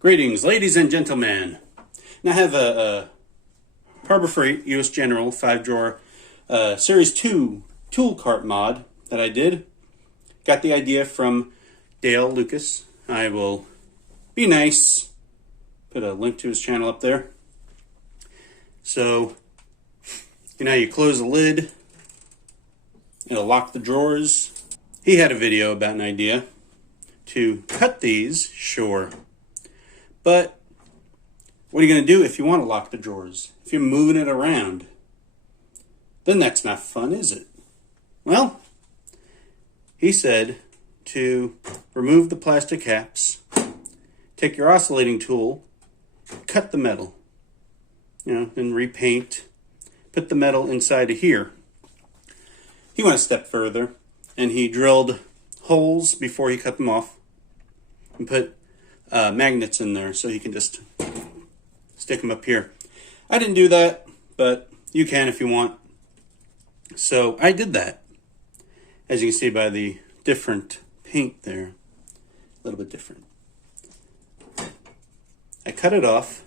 Greetings, ladies and gentlemen. Now I have a Harbor Freight U.S. General 5-drawer Series 2 tool cart mod that I did. Got the idea from Dale Lucas. I will be nice. Put a link to his channel up there. So, you close the lid. It'll lock the drawers. He had a video about an idea to cut these, sure. But what are you going to do if you want to lock the drawers? If you're moving it around, then that's not fun, is it? Well, he said to remove the plastic caps, take your oscillating tool, cut the metal, then repaint, put the metal inside of here. He went a step further, and he drilled holes before he cut them off and put magnets in there so he can just stick them up here. I didn't do that, but you can if you want. So I did that. As you can see by the different paint there, a little bit different. I cut it off.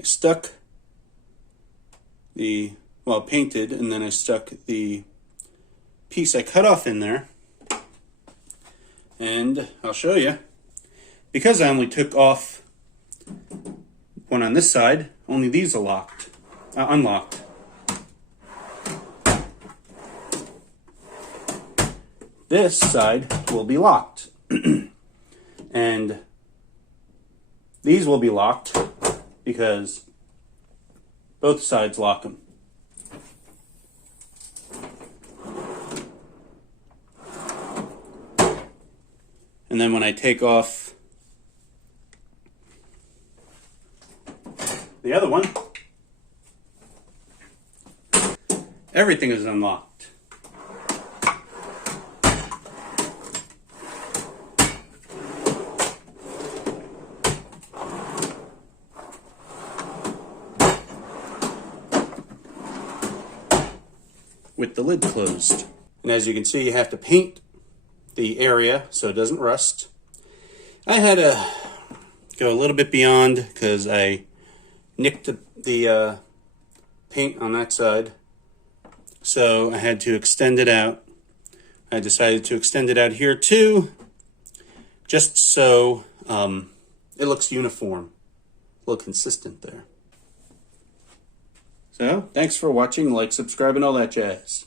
I stuck painted, and then I stuck the piece I cut off in there. And I'll show you. Because I only took off one on this side, only these are unlocked. This side will be locked. And these will be locked because both sides lock them. And then when I take off the other one, everything is unlocked. With the lid closed. And as you can see, you have to paint the area so it doesn't rust. I had to go a little bit beyond because I nicked the paint on that side, so I had to extend it out. I decided to extend it out here too, just so it looks uniform, a little consistent there. So, thanks for watching, like, subscribe, and all that jazz.